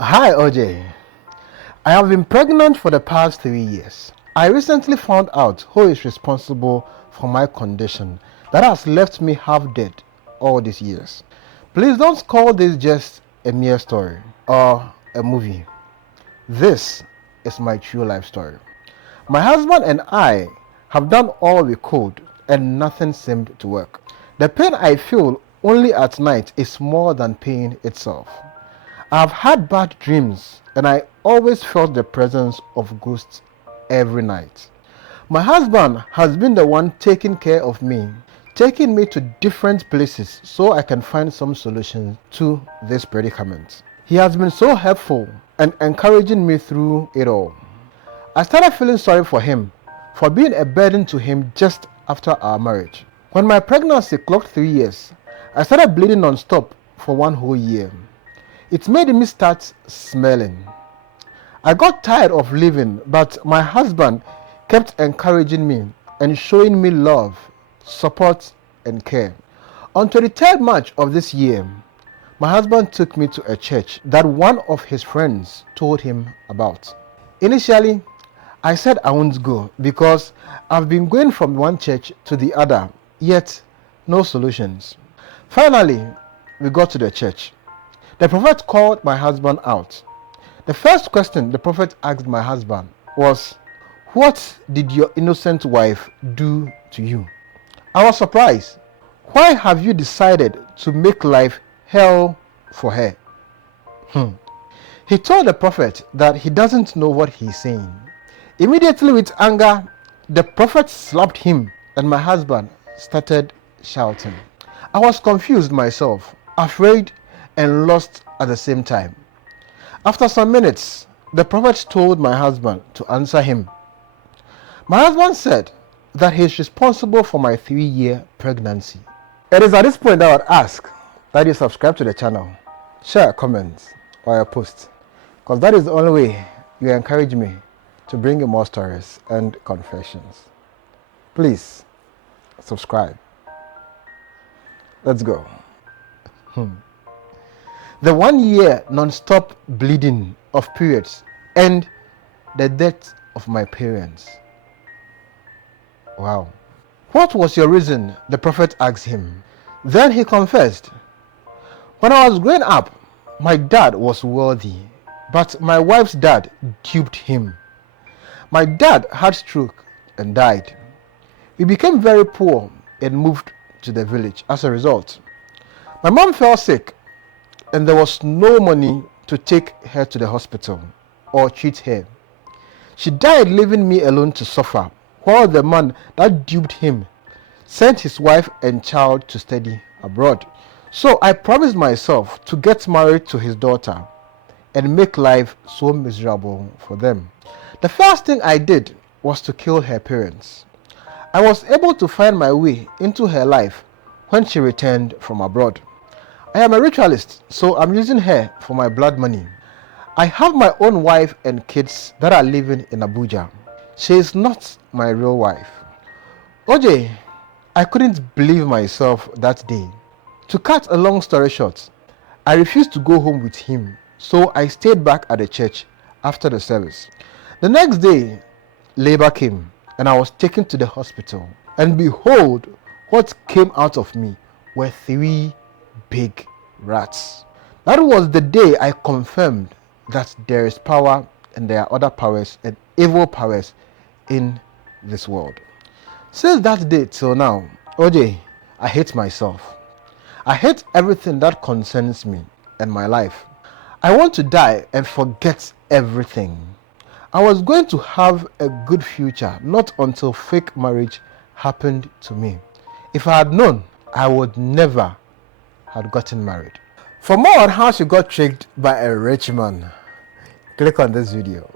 Hi OJ, I have been pregnant for the past 3 years. I recently found out who is responsible for my condition that has left me half dead all these years. Please don't call this just a mere story or a movie. This is my true life story. My husband and I have done all we could and nothing seemed to work. The pain I feel only at night is more than pain itself. I've had bad dreams and I always felt the presence of ghosts every night. My husband has been the one taking care of me, taking me to different places so I can find some solutions to this predicament. He has been so helpful and encouraging me through it all. I started feeling sorry for him for being a burden to him just after our marriage. When my pregnancy clocked 3 years, I started bleeding non-stop for 1 whole year. It made me start smelling. I got tired of living, but my husband kept encouraging me and showing me love, support, and care. On 23rd March of this year, my husband took me to a church that one of his friends told him about. Initially, I said I won't go because I've been going from one church to the other, yet no solutions. Finally, we got to the church. The prophet called my husband out. The first question the prophet asked my husband was, "What did your innocent wife do to you?" I was surprised. "Why have you decided to make life hell for her?" He told the prophet that he doesn't know what he's saying. Immediately with anger, the prophet slapped him and my husband started shouting. I was confused myself, afraid and lost at the same time. After some minutes, the prophet told my husband to answer him. My husband said that he is responsible for my 3-year pregnancy. It is at this point that I would ask that you subscribe to the channel, share a comment or a post, because that is the only way you encourage me to bring you more stories and confessions. Please subscribe. Let's go. The 1 year non-stop bleeding of periods and the death of my parents. Wow. What was your reason? The prophet asked him. Then he confessed. When I was growing up, my dad was wealthy, but my wife's dad duped him. My dad had stroke and died. We became very poor and moved to the village as a result. My mom fell sick and there was no money to take her to the hospital or treat her. She died leaving me alone to suffer, while the man that duped him sent his wife and child to study abroad. So I promised myself to get married to his daughter and make life so miserable for them. The first thing I did was to kill her parents. I was able to find my way into her life when she returned from abroad. I am a ritualist, so I'm using her for my blood money. I have my own wife and kids that are living in Abuja. She is not my real wife. OJ, I couldn't believe myself that day. To cut a long story short, I refused to go home with him, so I stayed back at the church after the service. The next day, labor came and I was taken to the hospital. And behold, what came out of me were 3 big rats. That was the day I confirmed that there is power and there are other powers and evil powers in this world. Since that day till now, OJ, I hate myself. I hate everything that concerns me and my life. I want to die and forget everything. I was going to have a good future not until fake marriage happened to me. If I had known, I would never have gotten married. For more on how she got tricked by a rich man, click on this video.